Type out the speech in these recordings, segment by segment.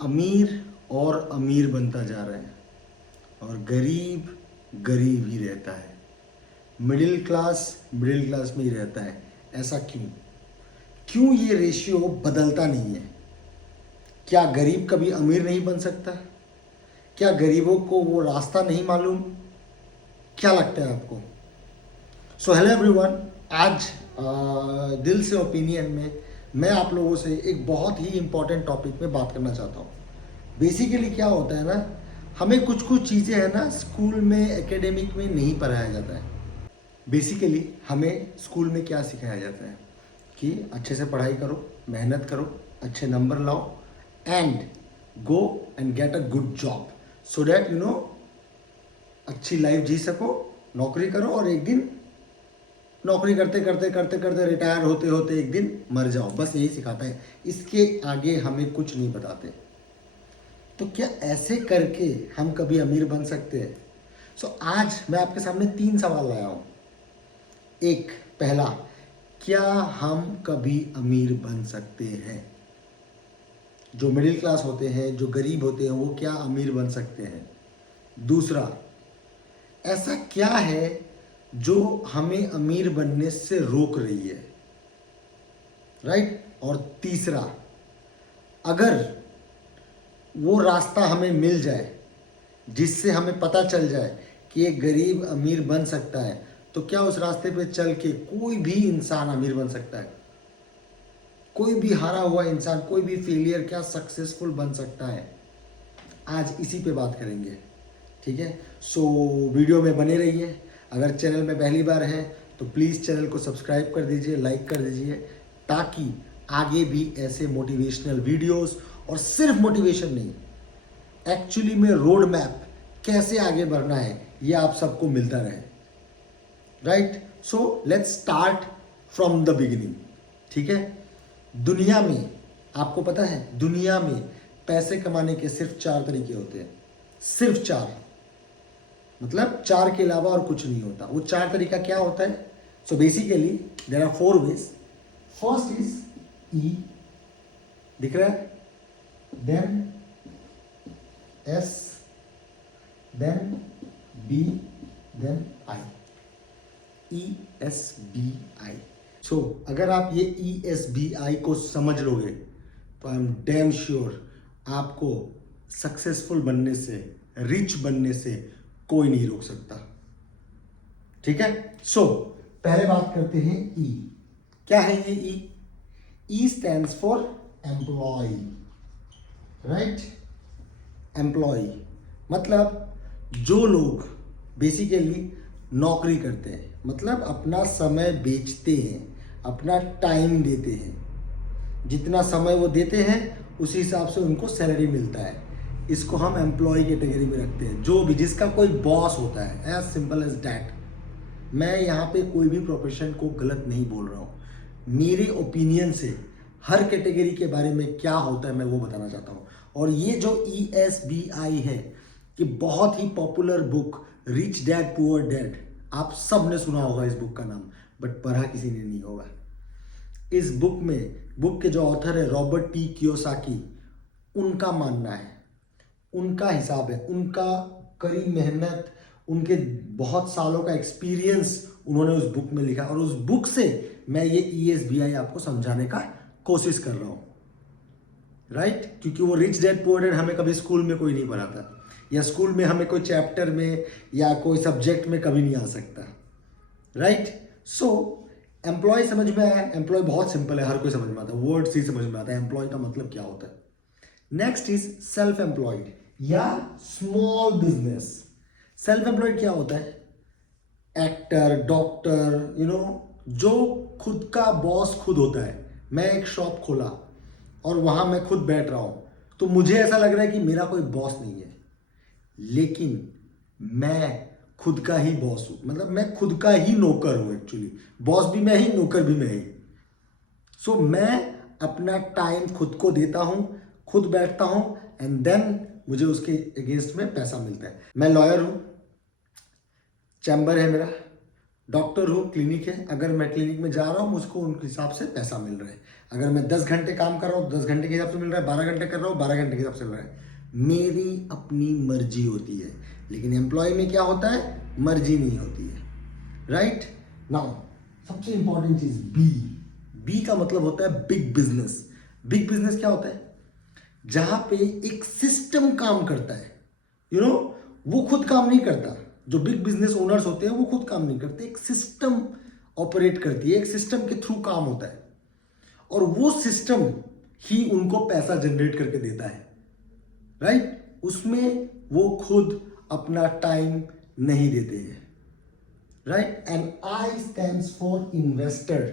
अमीर और अमीर बनता जा रहा है और गरीब गरीब ही रहता है। मिडिल क्लास में ही रहता है। ऐसा क्यों? क्यों ये रेशियो बदलता नहीं है? क्या गरीब कभी अमीर नहीं बन सकता? क्या गरीबों को वो रास्ता नहीं मालूम? क्या लगता है आपको? सो हेलो एवरीवन, आज दिल से ओपिनियन में मैं आप लोगों से एक बहुत ही इम्पोर्टेंट टॉपिक में बात करना चाहता हूँ। बेसिकली क्या होता है ना, हमें कुछ कुछ चीज़ें हैं ना स्कूल में एकेडमिक में नहीं पढ़ाया जाता है। बेसिकली हमें स्कूल में क्या सिखाया जाता है कि अच्छे से पढ़ाई करो, मेहनत करो, अच्छे नंबर लाओ and go and get a good job so that you know अच्छी लाइफ जी सको, नौकरी करो और एक दिन नौकरी करते करते करते करते रिटायर होते होते एक दिन मर जाओ। बस यही सिखाता है, इसके आगे हमें कुछ नहीं बताते। तो क्या ऐसे करके हम कभी अमीर बन सकते हैं? आज मैं आपके सामने 3 सवाल लाया हूँ। एक, पहला, क्या हम कभी अमीर बन सकते हैं? जो मिडिल क्लास होते हैं, जो गरीब होते हैं, वो क्या अमीर बन सकते हैं? दूसरा, ऐसा क्या है जो हमें अमीर बनने से रोक रही है? राइट। और तीसरा, अगर वो रास्ता हमें मिल जाए जिससे हमें पता चल जाए कि एक गरीब अमीर बन सकता है, तो क्या उस रास्ते पे चल के कोई भी इंसान अमीर बन सकता है? कोई भी हारा हुआ इंसान, कोई भी फेलियर क्या सक्सेसफुल बन सकता है? आज इसी पे बात करेंगे, ठीक है? वीडियो में बने रहिए। अगर चैनल में पहली बार हैं तो प्लीज़ चैनल को सब्सक्राइब कर दीजिए, लाइक कर दीजिए, ताकि आगे भी ऐसे मोटिवेशनल वीडियोस, और सिर्फ मोटिवेशन नहीं, एक्चुअली में रोड मैप कैसे आगे बढ़ना है ये आप सबको मिलता रहे। Right. Let's start from the beginning, ठीक है? दुनिया में, आपको पता है, दुनिया में पैसे कमाने के सिर्फ 4 तरीके होते हैं। सिर्फ 4, मतलब 4 के अलावा और कुछ नहीं होता। वो 4 तरीका क्या होता है? Basically there are 4 ways. First is E, दिख रहा है? Then S, then B, then I. ESBI। अगर आप ये ESBI को समझ लोगे तो आई एम डैम श्योर आपको सक्सेसफुल बनने से, रिच बनने से कोई नहीं रोक सकता, ठीक है? पहले बात करते हैं E। क्या है ये E? E stands for employ, right? Employ मतलब जो लोग बेसिकली नौकरी करते हैं, मतलब अपना समय बेचते हैं, अपना टाइम देते हैं। जितना समय वो देते हैं उसी हिसाब से उनको सैलरी मिलता है। इसको हम एम्प्लॉय कैटेगरी में रखते हैं। जो भी, जिसका कोई बॉस होता है, एज सिंपल एज डैट। मैं यहाँ पे कोई भी प्रोफेशन को गलत नहीं बोल रहा हूँ। मेरे ओपिनियन से हर कैटेगरी के बारे में क्या होता है मैं वो बताना चाहता हूँ। और ये जो ESBI है, कि बहुत ही popular book, rich dad poor dad, आप सब ने सुना होगा इस बुक का नाम, बट पढ़ा किसी ने नहीं होगा। इस बुक में, बुक के जो ऑथर है रॉबर्ट T कियोसाकी, उनका मानना है, उनका हिसाब है, उनका कड़ी मेहनत, उनके बहुत सालों का एक्सपीरियंस उन्होंने उस बुक में लिखा, और उस बुक से मैं ये ESBI आपको समझाने का कोशिश कर रहा हूँ, राइट? क्योंकि वो रिच डैड पुअर डैड हमें कभी स्कूल में कोई नहीं पढ़ाता, या स्कूल में हमें कोई चैप्टर में या कोई सब्जेक्ट में कभी नहीं आ सकता, राइट? एम्प्लॉय समझ में आया? एम्प्लॉय बहुत सिंपल है, हर कोई समझ में आता है, वर्ड से समझ में आता है एम्प्लॉय का मतलब क्या होता है। नेक्स्ट इज सेल्फ एम्प्लॉयड या स्मॉल बिजनेस। सेल्फ एम्प्लॉयड क्या होता है? एक्टर, डॉक्टर, जो खुद का बॉस खुद होता है। मैं एक शॉप खोला और वहां मैं खुद बैठ रहा हूं, तो मुझे ऐसा लग रहा है कि मेरा कोई बॉस नहीं है, लेकिन मैं खुद का ही बॉस हूं, मतलब मैं खुद का ही नौकर हूं। एक्चुअली बॉस भी मैं ही, नौकर भी मैं ही। मैं अपना टाइम खुद को देता हूं, खुद बैठता हूं, एंड देन मुझे उसके अगेंस्ट में पैसा मिलता है। मैं लॉयर हूं, चैम्बर है मेरा, डॉक्टर हूँ, क्लिनिक है, अगर मैं क्लिनिक में जा रहा हूँ मुझको उनके हिसाब से पैसा मिल रहा है। अगर मैं 10 घंटे काम कर रहा हूँ 10 घंटे के हिसाब से मिल रहा है, 12 घंटे कर रहा हूँ 12 घंटे के हिसाब से मिल रहा है। मेरी अपनी मर्जी होती है। लेकिन एम्प्लॉय में क्या होता है, मर्जी नहीं होती है, राइट। नाउ सबसे इंपॉर्टेंट चीज बी का मतलब होता है बिग बिजनेस। बिग बिजनेस क्या होता है, जहां पे एक सिस्टम काम करता है, वो खुद काम नहीं करता। जो बिग बिजनेस ओनर्स होते हैं वो खुद काम नहीं करते, एक सिस्टम ऑपरेट करती है, एक सिस्टम के थ्रू काम होता है, और वो सिस्टम ही उनको पैसा जनरेट करके देता है, राइट। उसमें वो खुद अपना टाइम नहीं देते हैं, right. And I stands for investor.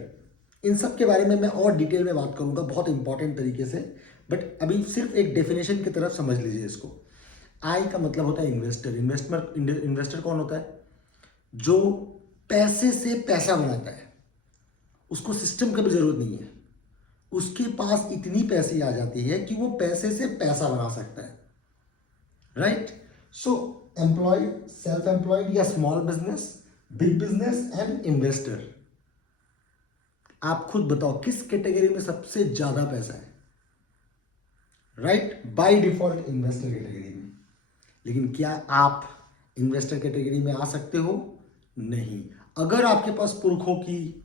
इन सब के बारे में मैं और डिटेल में बात करूंगा बहुत इंपॉर्टेंट तरीके से, बट अभी सिर्फ एक डेफिनेशन की तरफ समझ लीजिए इसको। आई का मतलब होता है इन्वेस्टर। इन्वेस्टर कौन होता है, जो पैसे से पैसा बनाता है, उसको सिस्टम की भी जरूरत नहीं है, उसके पास इतनी पैसे आ जाती है कि वो पैसे से पैसा बना सकता है, राइट। सो एम्प्लॉयड, सेल्फ एम्प्लॉयड या small business, big business and investor. आप खुद बताओ किस कैटेगरी में सबसे ज्यादा पैसा है, right. By default investor category में। लेकिन क्या आप इन्वेस्टर कैटेगरी में आ सकते हो, नहीं। अगर आपके पास पुरखों की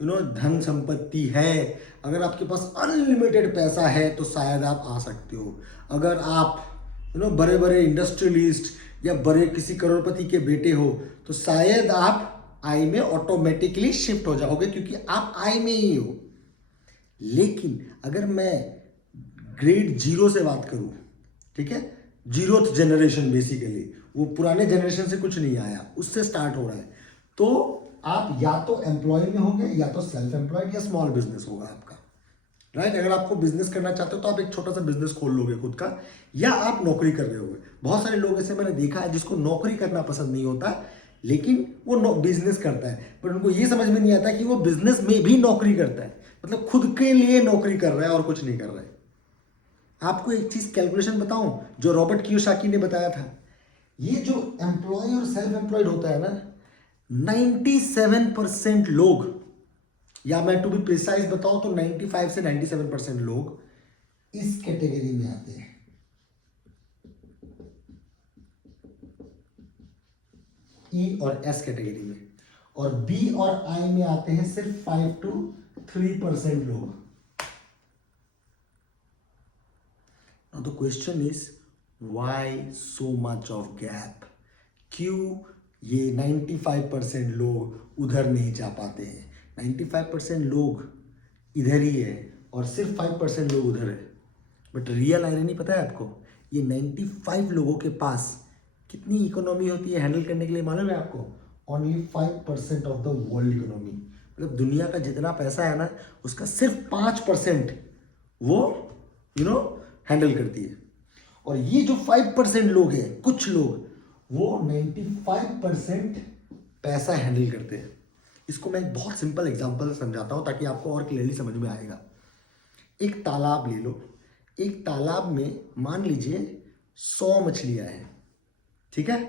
धन संपत्ति है, अगर आपके पास अनलिमिटेड पैसा है तो शायद आप आ सकते हो। अगर आप बड़े बड़े इंडस्ट्रियलिस्ट या बड़े किसी करोड़पति के बेटे हो तो शायद आप आई में ऑटोमेटिकली शिफ्ट हो जाओगे, क्योंकि आप आई में ही हो। लेकिन अगर मैं ग्रेड 0 से बात करूं, ठीक है, 0th जनरेशन, बेसिकली वो पुराने जनरेशन से कुछ नहीं आया, उससे स्टार्ट हो रहा है, तो आप या तो एम्प्लॉय में होंगे या तो सेल्फ एम्प्लॉयड या स्मॉल बिजनेस होगा आपका, राइट। अगर आपको बिजनेस करना चाहते हो तो आप एक छोटा सा बिजनेस खोल लोगे खुद का, या आप नौकरी कर रहे होगे। बहुत सारे लोग ऐसे मैंने देखा है जिसको नौकरी करना पसंद नहीं होता, लेकिन वो बिजनेस करता है, पर उनको ये समझ में नहीं आता कि वो बिजनेस में भी नौकरी करता है, मतलब खुद के लिए नौकरी कर रहा है और कुछ नहीं कर रहा है। आपको एक चीज कैलकुलेशन बताऊं जो रॉबर्ट कियोसाकी ने बताया था। ये जो एम्प्लॉय और सेल्फ एम्प्लॉयड होता है ना, 97% लोग, या मैं टू बी प्रिसाइज बताऊं तो 95 से 97% लोग इस कैटेगरी में आते हैं। ई और एस कैटेगरी में, और बी और आई में आते हैं सिर्फ 5 to 3% लोग। Now the question is why so much of gap? क्यों ये 95% लोग उधर नहीं जा पाते हैं? 95% लोग इधर ही है और सिर्फ 5% लोग उधर है। बट रियल आयरनी पता है आपको, ये 95 लोगों के पास कितनी इकोनॉमी होती है हैंडल करने के लिए, मालूम है आपको? Only 5% of the world economy. मतलब दुनिया का जितना पैसा है ना, उसका सिर्फ 5% वो हैंडल करती है। और ये जो 5% लोग हैं, कुछ लोग, वो 95% पैसा हैंडल करते हैं। इसको मैं एक बहुत सिंपल एग्जांपल समझाता हूं ताकि आपको और क्लियरली समझ में आएगा। एक तालाब ले लो, एक तालाब में मान लीजिए 100 मछलियां हैं, ठीक है।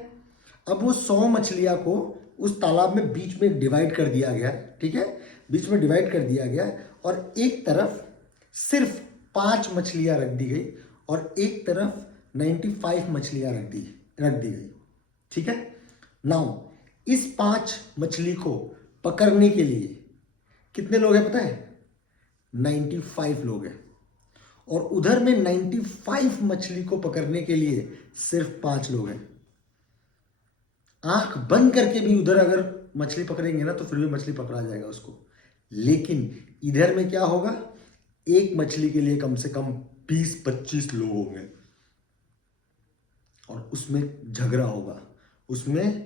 अब वो 100 मछलियां को उस तालाब में बीच में डिवाइड कर दिया गया, ठीक है, बीच में डिवाइड कर दिया गया, और एक तरफ सिर्फ 5 मछलियां रख दी गई और एक तरफ 95 मछलियां रख दी गई, ठीक है। नाउ इस 5 मछली को पकड़ने के लिए कितने लोग हैं पता है? 95 लोग हैं। और उधर में 95 मछली को पकड़ने के लिए सिर्फ 5 लोग हैं। आंख बंद करके भी उधर अगर मछली पकड़ेंगे ना तो फिर भी मछली पकड़ा जाएगा उसको। लेकिन इधर में क्या होगा, एक मछली के लिए कम से कम 20-25 लोग होंगे और उसमें झगड़ा होगा, उसमें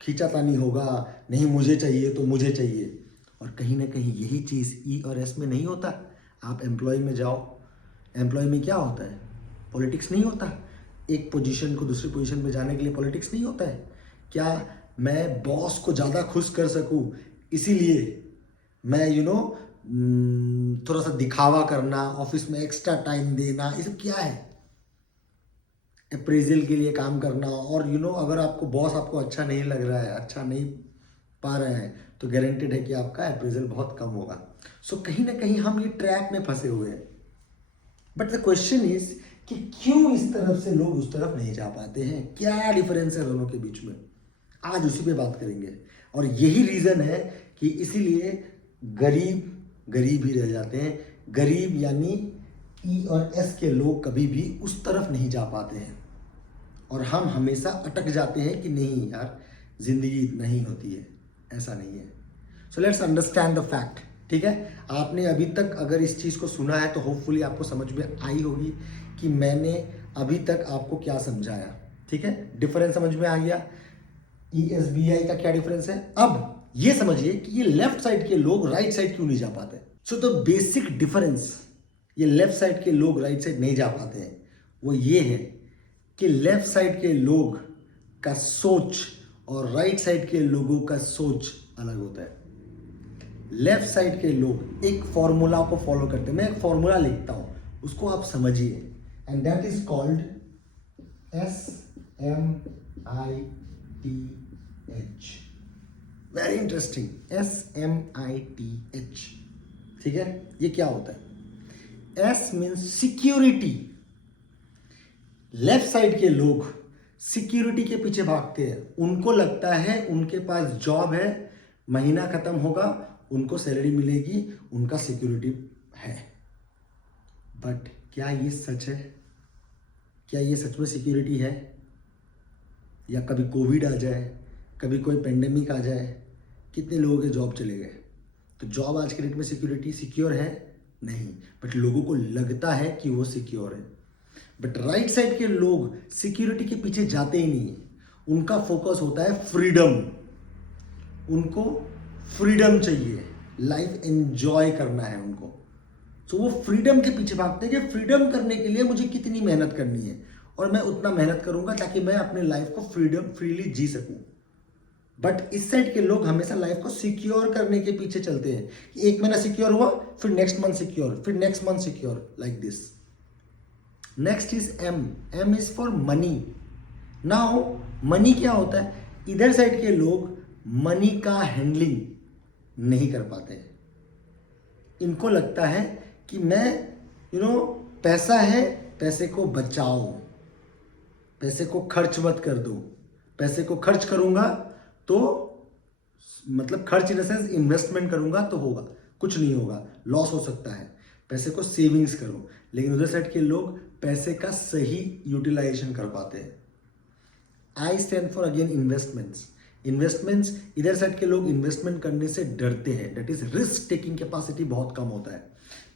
खींचातानी होगा, नहीं मुझे चाहिए तो मुझे चाहिए। और कहीं ना कहीं यही चीज़ ई और एस में नहीं होता। आप एम्प्लॉय में जाओ, एम्प्लॉय में क्या होता है? पॉलिटिक्स नहीं होता। एक पोजीशन को दूसरी पोजीशन पे जाने के लिए पॉलिटिक्स नहीं होता है क्या? मैं बॉस को ज़्यादा खुश कर सकूं इसीलिए मैं थोड़ा सा दिखावा करना, ऑफिस में एक्स्ट्रा टाइम देना, ये सब क्या है? अप्रेजल के लिए काम करना। और अगर आपको बॉस आपको अच्छा नहीं लग रहा है, अच्छा नहीं पा रहे हैं, तो गारंटेड है कि आपका अप्रेजल बहुत कम होगा। सो कहीं ना कहीं हम ये ट्रैप में फंसे हुए हैं। बट द क्वेश्चन इज कि क्यों इस तरफ से लोग उस तरफ नहीं जा पाते हैं, क्या डिफरेंस है दोनों के बीच में, आज उसी पे बात करेंगे। और यही रीज़न है कि इसीलिए गरीब गरीब ही रह जाते हैं। गरीब यानी ई और एस के लोग कभी भी उस तरफ नहीं जा पाते हैं, और हम हमेशा अटक जाते हैं कि नहीं यार, ज़िंदगी इतना ही होती है, ऐसा नहीं है। So let's understand the fact. ठीक है, आपने अभी तक अगर इस चीज़ को सुना है तो होपफुली आपको समझ में आई होगी कि मैंने अभी तक आपको क्या समझाया। ठीक है, डिफरेंस समझ में आ गया। ESBI का क्या डिफरेंस है। अब ये समझिए कि ये लेफ्ट साइड के लोग राइट साइड क्यों नहीं जा पाते। सो द बेसिक डिफरेंस, ये लेफ्ट साइड के लोग राइट साइड नहीं जा पाते हैं, वो ये है कि लेफ्ट साइड के लोग का सोच और राइट साइड के लोगों का सोच अलग होता है। लेफ्ट साइड के लोग एक फॉर्मूला को फॉलो करते हैं। मैं एक फॉर्मूला लिखता हूं, उसको आप समझिए, and that is called SMITH। Very interesting, SMITH। ठीक है, ये क्या होता है। S means security. Left side के लोग सिक्योरिटी के पीछे भागते हैं। उनको लगता है उनके पास जॉब है, महीना खत्म होगा, उनको सैलरी मिलेगी, उनका सिक्योरिटी है। बट क्या ये सच है? क्या ये सच में सिक्योरिटी है? या कभी कोविड आ जाए, कभी कोई पेंडेमिक आ जाए, कितने लोगों के जॉब चले गए। तो जॉब आज के डेट में सिक्योरिटी सिक्योर है? नहीं, बट लोगों को लगता है कि वो सिक्योर है। बट राइट साइड के लोग सिक्योरिटी के पीछे जाते ही नहीं, उनका फोकस होता है फ्रीडम। उनको फ्रीडम चाहिए, लाइफ एंजॉय करना है उनको। तो वो फ्रीडम के पीछे भागते हैं कि फ्रीडम करने के लिए मुझे कितनी मेहनत करनी है, और मैं उतना मेहनत करूंगा ताकि मैं अपने लाइफ को फ्रीली जी सकूं। बट इस साइड के लोग हमेशा लाइफ को सिक्योर करने के पीछे चलते हैं कि एक महीना सिक्योर हुआ, फिर नेक्स्ट मंथ सिक्योर, फिर next month secure, like this. Next is M। M is for money. Now money क्या होता है, इधर साइड के लोग मनी का हैंडलिंग नहीं कर पाते। इनको लगता है कि मैं पैसा है, पैसे को बचाओ, पैसे को खर्च मत कर दो। पैसे को खर्च करूंगा तो मतलब खर्च इन द सेंस इन्वेस्टमेंट करूंगा तो होगा, कुछ नहीं होगा, लॉस हो सकता है। पैसे को सेविंग्स करो। लेकिन उधर साइड के लोग पैसे का सही यूटिलाइजेशन कर पाते हैं। I stand for again investments. Investments, इधर साइड के लोग इन्वेस्टमेंट करने से डरते हैं, that is risk taking capacity बहुत कम होता है।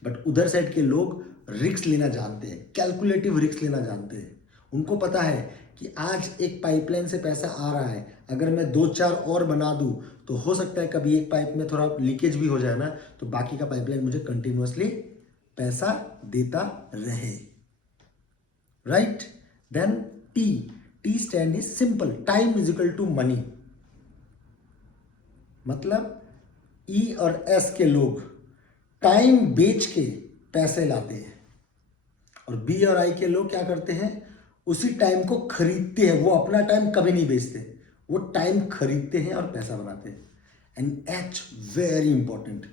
बट उधर साइड के लोग रिस्क लेना जानते हैं, कैलकुलेटिव रिस्क लेना जानते हैं। उनको पता है कि आज एक पाइपलाइन से पैसा आ रहा है, अगर मैं 2-4 और बना दूं तो हो सकता है कभी एक पाइप में थोड़ा लीकेज भी हो जाए ना, तो बाकी का पाइपलाइन मुझे कंटिन्यूअसली पैसा देता रहे। Right, then T stand is simple, time is equal to money. मतलब E और S के लोग टाइम बेच के पैसे लाते हैं, और B और I के लोग क्या करते हैं, उसी टाइम को खरीदते हैं। वो अपना टाइम कभी नहीं बेचते, वो टाइम खरीदते हैं और पैसा बनाते हैं। And H very important,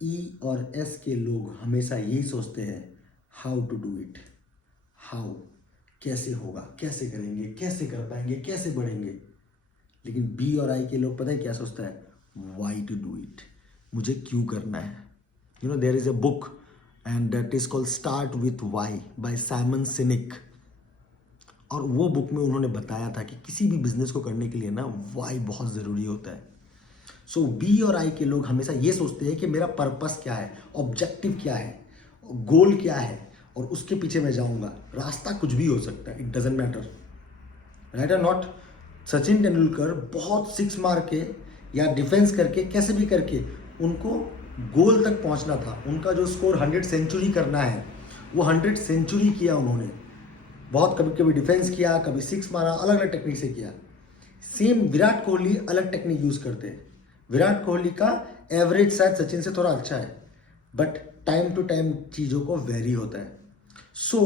E और S के लोग हमेशा यही सोचते हैं, how to do it, how, कैसे होगा, कैसे करेंगे, कैसे कर पाएंगे, कैसे बढ़ेंगे। लेकिन B और I के लोग पता है क्या सोचता है, वाई टू डू इट, मुझे क्यों करना है। There is a book and that is called start with why by Simon Sinek. और वो बुक में उन्होंने बताया था कि किसी भी बिजनेस को करने के लिए ना वाई बहुत ज़रूरी होता है। सो B और I के लोग हमेशा ये सोचते हैं कि मेरा पर्पस क्या है, ऑब्जेक्टिव क्या है, गोल क्या है, और उसके पीछे मैं जाऊंगा। रास्ता कुछ भी हो सकता है, इट डजेंट मैटर, राइट और नॉट। सचिन तेंदुलकर बहुत सिक्स मार के या डिफेंस करके कैसे भी करके उनको गोल तक पहुंचना था। उनका जो स्कोर 100 सेंचुरी करना है, वो 100 सेंचुरी किया उन्होंने। बहुत कभी कभी डिफेंस किया, कभी सिक्स मारा, अलग अलग टेक्निक से किया। सेम विराट कोहली अलग टेक्निक यूज करते हैं। विराट कोहली का एवरेज शायद सचिन से थोड़ा अच्छा है, बट टाइम टू टाइम चीज़ों को वेरी होता है। सो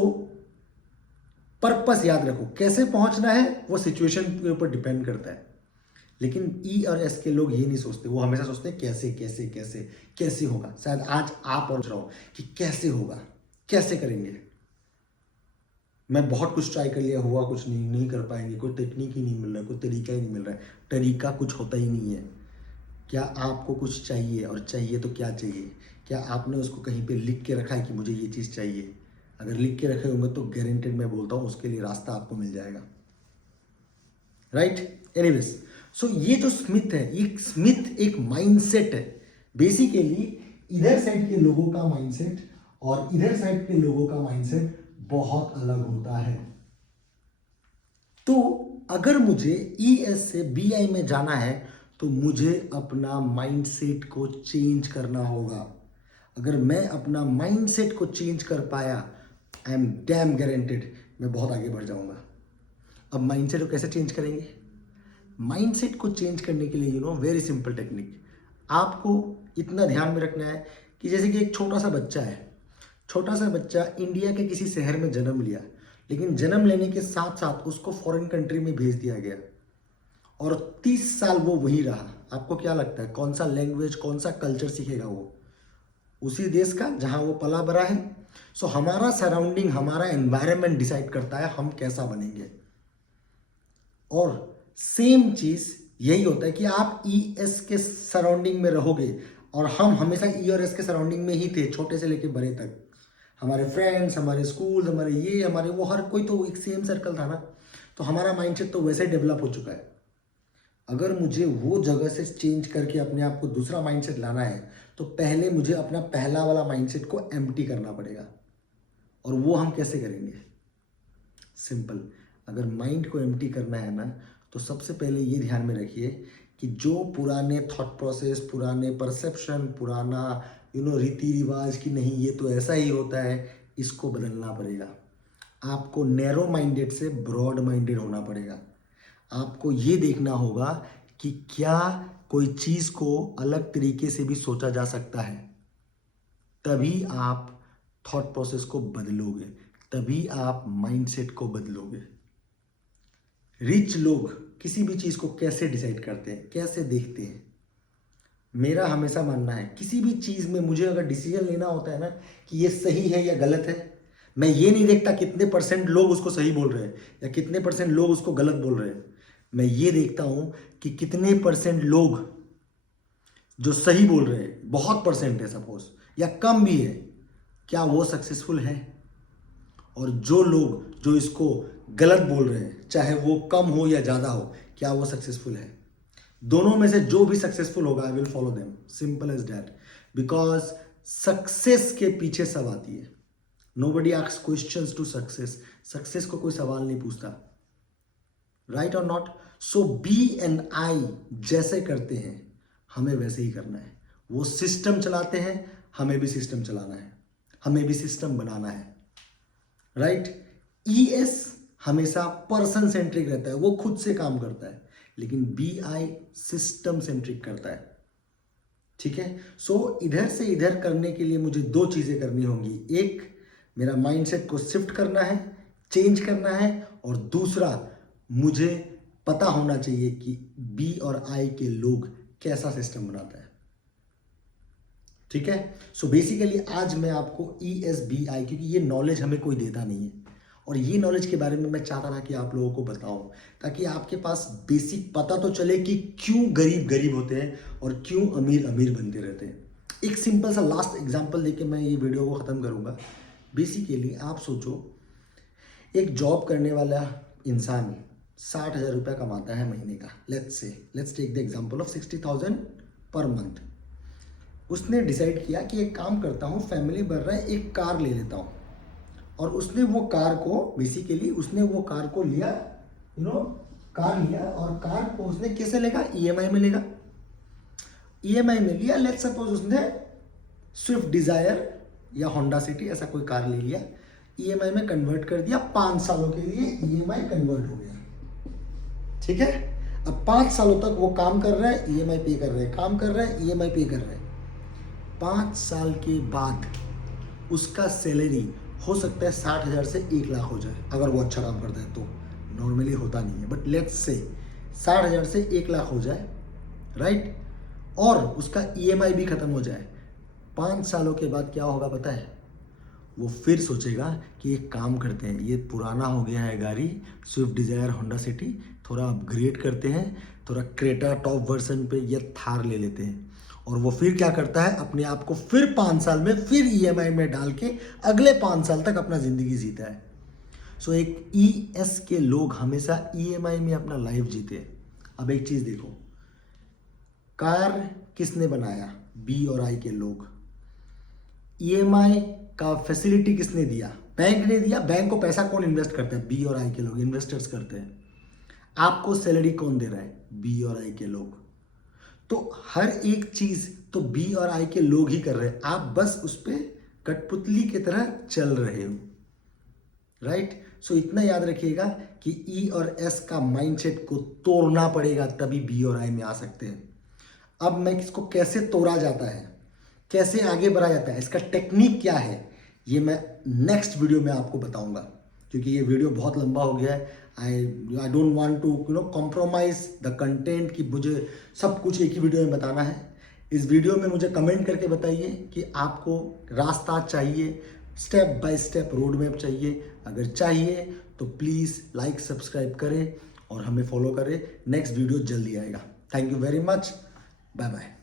पर्पस याद रखो, कैसे पहुंचना है वो सिचुएशन के ऊपर डिपेंड करता है। लेकिन ई और एस के लोग ये नहीं सोचते, वो हमेशा सोचते हैं कैसे कैसे कैसे कैसे होगा। शायद आज आप और रहो कि कैसे होगा, कैसे करेंगे। मैं बहुत कुछ ट्राई कर लिया, हुआ कुछ नहीं कर पाएंगे, कोई टेक्निक ही नहीं मिल रहा, कोई तरीका ही नहीं मिल रहा है। तरीका कुछ होता ही नहीं है। क्या आपको कुछ चाहिए, और चाहिए तो क्या चाहिए? क्या आपने उसको कहीं पे लिख के रखा है कि मुझे ये चीज़ चाहिए? अगर लिख के रखे होंगे तो गारंटेड मैं बोलता हूँ उसके लिए रास्ता आपको मिल जाएगा, राइट? एनीवेज, सो ये जो स्मिथ है, ये स्मिथ एक माइंडसेट है बेसिकली। इधर साइड के लोगों का माइंडसेट और इधर साइड के लोगों का माइंडसेट बहुत अलग होता है। तो अगर मुझे ईएस से बीआई में जाना है तो मुझे अपना माइंडसेट को चेंज करना होगा। अगर मैं अपना माइंडसेट को चेंज कर पाया, आई एम डैम गारंटेड मैं बहुत आगे बढ़ जाऊंगा। अब माइंडसेट को कैसे चेंज करेंगे? माइंडसेट को चेंज करने के लिए वेरी सिंपल टेक्निक। आपको इतना ध्यान में रखना है कि जैसे कि एक छोटा सा बच्चा है, छोटा सा बच्चा इंडिया के किसी शहर में जन्म लिया, लेकिन जन्म लेने के साथ साथ उसको फॉरेन कंट्री में भेज दिया गया और 30 साल वो वहीं रहा। आपको क्या लगता है कौन सा लैंग्वेज, कौन सा कल्चर सीखेगा वो? उसी देश का जहां वो पला बड़ा है। सो हमारा सराउंडिंग, हमारा एनवायरनमेंट डिसाइड करता है हम कैसा बनेंगे। और सेम चीज यही होता है कि आप ई एस के सराउंडिंग में रहोगे, और हम हमेशा ई और एस के सराउंडिंग में ही थे, छोटे से लेके बड़े तक। हमारे फ्रेंड्स, हमारे स्कूल, हमारे ये, हमारे वो, हर कोई तो एक सेम सर्कल था ना। तो हमारा माइंडसेट तो वैसे डेवलप हो चुका है। अगर मुझे वो जगह से चेंज करके अपने आप को दूसरा माइंडसेट लाना है तो पहले मुझे अपना पहला वाला माइंडसेट को एम्प्टी करना पड़ेगा। और वो हम कैसे करेंगे? सिंपल। अगर माइंड को एम्प्टी करना है ना, तो सबसे पहले ये ध्यान में रखिए कि जो पुराने थॉट प्रोसेस, पुराने परसेप्शन, पुराना रीति रिवाज कि नहीं ये तो ऐसा ही होता है, इसको बदलना पड़ेगा। आपको नैरो माइंडेड से ब्रॉड माइंडेड होना पड़ेगा। आपको ये देखना होगा कि क्या कोई चीज़ को अलग तरीके से भी सोचा जा सकता है। तभी आप थॉट प्रोसेस को बदलोगे, तभी आप माइंडसेट को बदलोगे। रिच लोग किसी भी चीज़ को कैसे डिसाइड करते हैं, कैसे देखते हैं? मेरा हमेशा मानना है किसी भी चीज़ में मुझे अगर डिसीजन लेना होता है ना कि ये सही है या गलत है, मैं ये नहीं देखता कितने परसेंट लोग उसको सही बोल रहे हैं या कितने परसेंट लोग उसको गलत बोल रहे हैं। मैं ये देखता हूँ कि कितने परसेंट लोग जो सही बोल रहे हैं, बहुत परसेंट है सपोज, या कम भी है, क्या वो सक्सेसफुल है? और जो लोग जो इसको गलत बोल रहे हैं, चाहे वो कम हो या ज़्यादा हो, क्या वो सक्सेसफुल है? दोनों में से जो भी सक्सेसफुल होगा I will follow them, simple as that. Because success के पीछे सब आती है। Nobody asks questions to success. Success को कोई सवाल नहीं पूछता, राइट और not? So B and I जैसे करते हैं हमें वैसे ही करना है। वो सिस्टम चलाते हैं, हमें भी सिस्टम चलाना है, हमें भी सिस्टम बनाना है, राइट? ईएस हमेशा पर्सन सेंट्रिक रहता है, वो खुद से काम करता है, लेकिन बीआई सिस्टम सेंट्रिक करता है, ठीक है? सो इधर से इधर करने के लिए मुझे दो चीजें करनी होंगी। एक, मेरा माइंडसेट को शिफ्ट करना है, चेंज करना है, और दूसरा मुझे पता होना चाहिए कि बी और आई के लोग कैसा सिस्टम बनाता है, ठीक है? सो बेसिकली आज मैं आपको ESBI, क्योंकि ये नॉलेज हमें कोई देता नहीं है, और ये नॉलेज के बारे में मैं चाहता था कि आप लोगों को बताऊं, ताकि आपके पास बेसिक पता तो चले कि क्यों गरीब गरीब होते हैं और क्यों अमीर अमीर बनते रहते हैं। एक सिंपल सा लास्ट एग्जांपल देके मैं ये वीडियो को ख़त्म करूंगा। बेसिकली आप सोचो, एक जॉब करने वाला इंसान 60,000 रुपया कमाता है महीने का। Let's take the example of 60,000 पर मंथ। उसने डिसाइड किया कि एक काम करता हूँ, फैमिली बढ़ रहा है, एक कार ले लेता हूँ। और उसने वो कार को लिया, कार लिया, और कार को उसने कैसे लेगा? EMI में लेगा। EMI में लिया, लेट्स सपोज उसने स्विफ्ट डिजायर या होंडा सिटी ऐसा कोई कार ले लिया, EMI में कन्वर्ट कर दिया, 5 सालों के लिए EMI कन्वर्ट हो गया, ठीक है? अब 5 सालों तक वो काम कर रहा है, EMI पे कर रहा है, काम कर रहा है, EMI पे कर रहा है। 5 साल के बाद उसका सैलरी हो सकता है 60,000 से 1 लाख हो जाए, अगर वो अच्छा काम करता है तो। नॉर्मली होता नहीं है, बट लेट्स से 60,000 से 1,00,000 हो जाए, राइट, और उसका EMI भी खत्म हो जाए, 5 सालों के बाद क्या होगा पता है? वो फिर सोचेगा कि एक काम करते हैं, ये पुराना हो गया है गाड़ी, स्विफ्ट डिज़ायर, होंडा सिटी, थोड़ा अपग्रेड करते हैं, थोड़ा क्रेटा टॉप वर्जन पे या थार ले लेते हैं। और वो फिर क्या करता है, अपने आप को फिर 5 साल में फिर EMI में डाल के अगले 5 साल तक अपना ज़िंदगी जीता है। सो एक ES के लोग हमेशा EMI में अपना लाइफ जीते हैं। अब एक चीज़ देखो, कार किसने बनाया? B और I के लोग। EMI का फैसिलिटी किसने दिया? बैंक ने दिया। बैंक को पैसा कौन इन्वेस्ट करता है? B और I के लोग इन्वेस्टर्स करते हैं। आपको सैलरी कौन दे रहा है? B और I के लोग। तो हर एक चीज तो B और I के लोग ही कर रहे हैं, आप बस उस पर कठपुतली की तरह चल रहे हो, राइट। सो इतना याद रखिएगा कि E और S का माइंडसेट को तोड़ना पड़ेगा, तभी B और I में आ सकते हैं। अब मैं इसको कैसे तोड़ा जाता है, कैसे आगे बढ़ा जाता है, इसका टेक्निक क्या है, ये मैं नेक्स्ट वीडियो में आपको बताऊंगा, क्योंकि ये वीडियो बहुत लंबा हो गया है। I don't want to compromise the content कि मुझे सब कुछ एक ही वीडियो में बताना है। इस वीडियो में मुझे कमेंट करके बताइए कि आपको रास्ता चाहिए, step by step road map चाहिए। अगर चाहिए तो प्लीज़ लाइक सब्सक्राइब करें और हमें फॉलो करें। नेक्स्ट वीडियो जल्दी आएगा। Thank you very much, bye bye.